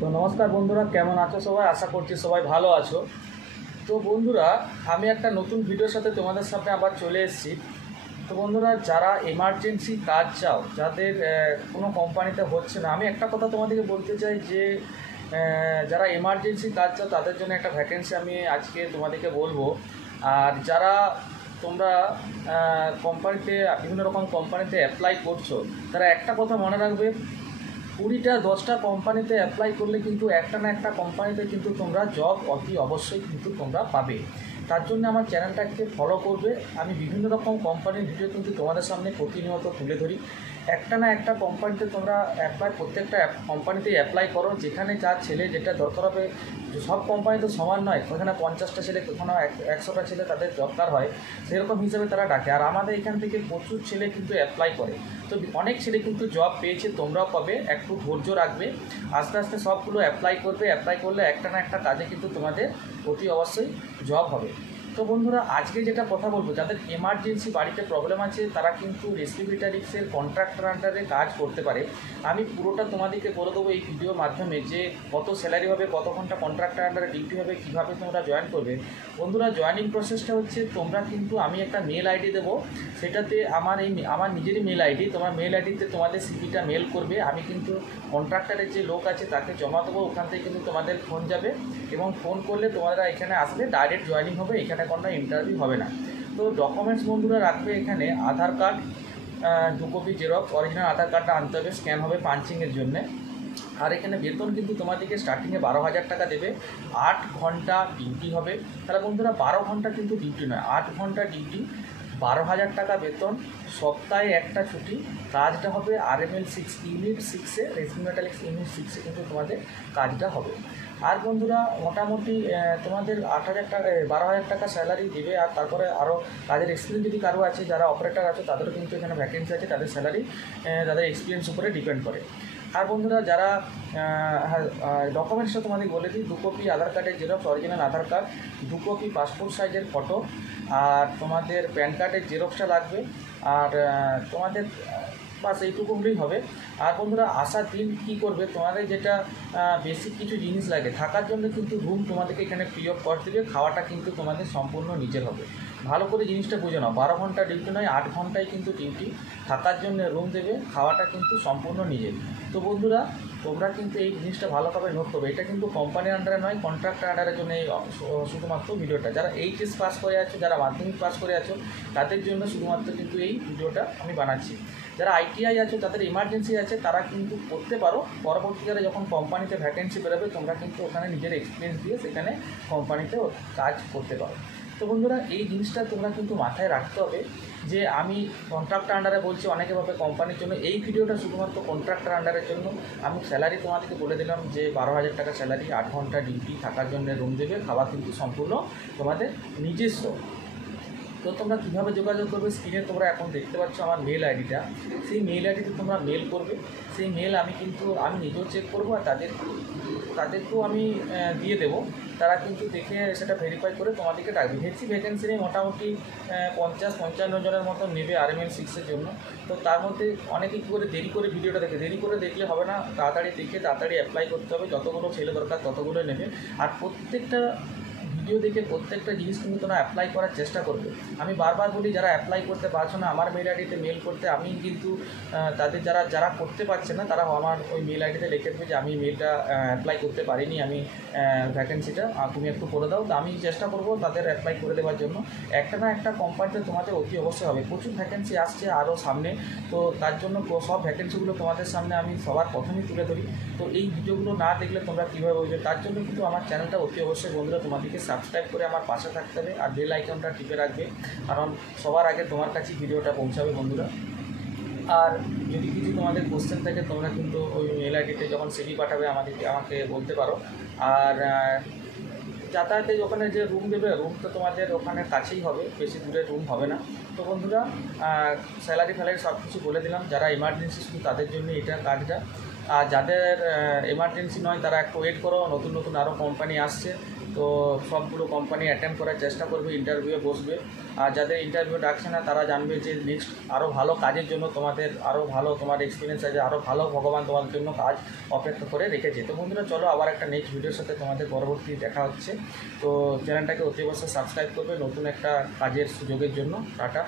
তো নমস্কার বন্ধুরা, কেমন আছো সবাই? আশা করছি সবাই ভালো আছো। তো বন্ধুরা, আমি একটা নতুন ভিডিওর সাথে তোমাদের সামনে আবার চলে এসেছি। তো বন্ধুরা, যারা এমার্জেন্সি কাজ চাও, যাদের কোনো কোম্পানিতে হচ্ছে না, আমি একটা কথা তোমাদেরকে বলতে চাই যে যারা এমার্জেন্সি কাজ চাও তাদের জন্য একটা ভ্যাকেন্সি আমি আজকে তোমাদেরকে বলবো। আর যারা তোমরা কোম্পানিতে, বিভিন্ন রকম কোম্পানিতে অ্যাপ্লাই করছো, তারা একটা কথা মনে রাখবে, 20-10টা কোম্পানিতে অ্যাপ্লাই করলে কিন্তু একটা না একটা কোম্পানিতে কিন্তু তোমরা জব অবশ্যই কিন্তু তোমরা পাবে। তার জন্য আমার চ্যানেলটাকে ফলো করবে। আমি বিভিন্ন রকম কোম্পানির ভিডিও কিন্তু তোমাদের সামনে প্রতিনিয়ত তুলে ধরি। একটা না একটা কোম্পানিতে তোমরা প্রত্যেকটা কোম্পানিতেই অ্যাপ্লাই করো, যেখানে যার ছেলে যেটা দরকার হবে। সব কোম্পানি তো সমান নয়, ওখানে 50টা ছেলে, কখনো 100টা ছেলে তাদের দরকার হয়, সেরকম হিসেবে তারা ডাকে। আর আমাদের এখান থেকে প্রচুর ছেলে কিন্তু অ্যাপ্লাই করে, তো অনেক ছেলে কিন্তু জব পেয়েছে, তোমরাও পাবে। একটু ধৈর্য রাখবে, আস্তে আস্তে সবগুলো অ্যাপ্লাই করবে। অ্যাপ্লাই করলে একটা না একটা কাজে কিন্তু তোমাদের অতি অবশ্যই জব হবে। তো বন্ধুরা, আজকে যেটা কথা বলবো, যাদের এমার্জেন্সি বাড়িতে প্রবলেম আছে, তারা কিন্তু রেসপিরেটারিক্সের কন্ট্রাক্টর আন্ডারে কাজ করতে পারে। আমি পুরোটা তোমাদেরকে বলে দেবো এই ভিডিওর মাধ্যমে, যে কত স্যালারি হবে, কত ঘন্টা কন্ট্রাক্টর আন্ডারে ডিউটি হবে, কীভাবে তোমরা জয়েন করবে। বন্ধুরা, জয়েনিং প্রসেসটা হচ্ছে, তোমরা কিন্তু, আমি একটা মেল আইডি দেবো, সেটাতে আমার নিজেরই মেল আইডি, তোমার মেল আইডিতে তোমাদের সিভিটা মেল করবে। আমি কিন্তু কন্ট্রাক্টরের যে লোক আছে তাকে জমা দেবো, ওখান থেকে কিন্তু তোমাদের ফোন যাবে, এবং ফোন করলে তোমরা এখানে আসলে ডাইরেক্ট জয়েনিং হবে, এখানে কোনো ইন্টারভিউ হবে না। তো ডকুমেন্টস বন্ধুরা রাখবে এখানে আধার কার্ড, 2 কপি জেরক্স, অরিজিনাল আধার কার্ডটা আনতে হবে, স্ক্যান হবে পাঞ্চিংয়ের জন্যে। আর এখানে বেতন কিন্তু তোমাদেরকে স্টার্টিংয়ে 12,000 টাকা দেবে। 8 ঘন্টা ডিউটি হবে। তাহলে বন্ধুরা, 12 ঘন্টা কিন্তু ডিউটি নয়, 8 ঘন্টা ডিউটি, 12,000 টাকা বেতন, সপ্তাহে একটা ছুটি। কাজটা হবে RML 6 ইউনিট 6-এ, রেসপিরেটারিক্স ইউনিট 6-এ কিন্তু তোমাদের কাজটা হবে। আর বন্ধুরা, মোটামুটি তোমাদের 8,000 টাকা, 12,000 টাকা স্যালারি দেবে। আর তারপরে আরও কাজের এক্সপিরিয়েন্স যদি কারো আছে, যারা অপারেটর আছে, তাদেরও কিন্তু এখানে ভ্যাকেন্সি আছে, তাদের স্যালারি তাদের এক্সপিরিয়েন্স উপরে ডিপেন্ড করে। আর বন্ধুরা, যারা ডকুমেন্টসটা তোমাদের বলে দিই, 2 কপি আধার কার্ডের জেরক্স, অরিজিনাল আধার কার্ড, 2 কপি পাসপোর্ট সাইজের ফটো, আর তোমাদের প্যান কার্ডের জেরক্সটা লাগবে। আর তোমাদের বাস এইটুকু হলেই হবে। আর বন্ধুরা, আসার দিন কী করবে, তোমাদের যেটা বেসিক কিছু জিনিস লাগে থাকার জন্য, কিন্তু রুম তোমাদেরকে এখানে ফ্রি অফ কস্ট দেবে। খাওয়াটা কিন্তু তোমাদের সম্পূর্ণ নিজের হবে। ভালো করে জিনিসটা বুঝে নাও, 12 ঘন্টা ডিউটি নয়, 8 ঘন্টায় কিন্তু ডিউটি। থাকার জন্য রুম দেবে, খাওয়াটা কিন্তু সম্পূর্ণ নিজের। তো বন্ধুরা, তোমরা কিন্তু এই জিনিসটা ভালোভাবে নোট করবে, এটা কিন্তু কোম্পানির আন্ডারে নয়, কন্ট্রাক্টর আন্ডারের জন্য এই শুধুমাত্র ভিডিওটা। যারা এইচএস পাস করে আছো, যারা মাধ্যমিক পাস করে আছো, তাদের জন্য শুধুমাত্র কিন্তু এই ভিডিওটা আমি বানাচ্ছি। যারা ITI আছে, তাদের ইমার্জেন্সি আছে, তারা কিন্তু করতে পারো। পরবর্তীকালে যখন কোম্পানিতে ভ্যাকেন্সি বেরোবে, তোমরা কিন্তু ওখানে নিজের এক্সপিরিয়েন্স দিয়ে সেখানে কোম্পানিতে কাজ করতে পারো। তো বন্ধুরা, এই জিনিসটা তোমরা কিন্তু মাথায় রাখতে হবে, যে আমি কন্ট্রাক্টর আন্ডারে বলছি, অনেকে ভাবে কোম্পানির জন্য। এই ভিডিওটা শুধুমাত্র কন্ট্রাক্টর আন্ডারের জন্য। আমি স্যালারি তোমাদেরকে বলে দিলাম যে 12,000 টাকা স্যালারি, 8 ঘন্টা ডিউটি, থাকার জন্য রুম দেবে, খাওয়া কিন্তু সম্পূর্ণ তোমাদের নিজস্ব। তো তোমরা কীভাবে যোগাযোগ করবে, স্ক্রিনে তোমরা এখন দেখতে পাচ্ছ আমার মেল আইডিটা। সেই মেল আইডিতে তোমরা মেল করবে। সেই মেল আমি নিজেও চেক করবো, আর তাদেরকেও আমি দিয়ে দেবো। তারা কিন্তু দেখে সেটা ভেরিফাই করে তোমাদেরকে ডাকবে। ভ্যাকেন্সি নেই, মোটামুটি 50-55 জনের মতো নেবে RML 6-এর জন্য। তো তার মধ্যে অনেকে কী করে দেরি করে ভিডিওটা দেরি করে দেখলে হবে না, তাড়াতাড়ি দেখে তাড়াতাড়ি অ্যাপ্লাই করতে হবে। যতগুলো ছেলে দরকার ততগুলো নেবে। আর প্রত্যেকটা ভিডিও দেখে প্রত্যেকটা জিনিস কিন্তু তোমরা অ্যাপ্লাই করার চেষ্টা করবে। আমি বারবার বলি, যারা অ্যাপ্লাই করতে পারছো না, আমার মেল আইডিতে মেল করতে। আমি কিন্তু তাদের যারা করতে পারছে না, তারা আমার ওই মেল আইডিতে লিখে দেবে যে আমি মেলটা অ্যাপ্লাই করতে পারিনি, আমি ভ্যাকেন্সিটা তুমি একটু করে দাও। তো আমি চেষ্টা করব তাদের অ্যাপ্লাই করে দেওয়ার জন্য। একটা না একটা কোম্পানিতে তোমাদের অতি অবশ্যই হবে। প্রচুর ভ্যাকেন্সি আসছে আরও সামনে, তো তার জন্য সব ভ্যাকেন্সিগুলো তোমাদের সামনে আমি সবার প্রথমেই তুলে ধরি। তো এই ভিডিওগুলো না দেখলে তোমরা কীভাবে বুঝবে, তার জন্য কিন্তু আমার চ্যানেলটা অতি অবশ্যই বন্ধুরা তোমাদেরকে সাবস্ক্রাইব করে আমার পাশে থাকতে হবে, আর বেল আইকনটা টিপে রাখবে, কারণ সবার আগে তোমার কাছে ভিডিওটা পৌঁছাবে বন্ধুরা। আর যদি কিছু তোমাদের কোশ্চেন থাকে, তোমরা কিন্তু ওই মেল আইডিতে যখন সিভি পাঠাবে আমাকে বলতে পারো। আর যাতায়াতে ওখানে যে রুম দেবে, রুম তো তোমাদের ওখানে কাছেই হবে, বেশি দূরে রুম হবে না। তো বন্ধুরা, স্যালারি সব কিছু বলে দিলাম। যারা এমার্জেন্সি শুধু তাদের জন্য এটা কাজটা। আর যাদের এমার্জেন্সি নয়, তারা একটু ওয়েট করো, নতুন নতুন আরও কোম্পানি আসছে। তো সবগুলো কোম্পানি অ্যাটেম্প করার চেষ্টা করবে, ইন্টারভিউয়ে বসবে। আর যাদের ইন্টারভিউ ডাকছে না তারা জানবে যে নেক্সট আরও ভালো কাজের জন্য তোমাদের আরও ভালো তোমার এক্সপিরিয়েন্স আছে, আরও ভালো ভগবান তোমার জন্য কাজ অপেক্ষা করে রেখেছে। তো বন্ধুরা চলো আবার একটা নেক্সট ভিডিওর সাথে তোমাদের পরবর্তী দেখা হচ্ছে। তো চ্যানেলটাকে অতি অবশ্যই সাবস্ক্রাইব করবে নতুন একটা কাজের সুযোগের জন্য। টাটা।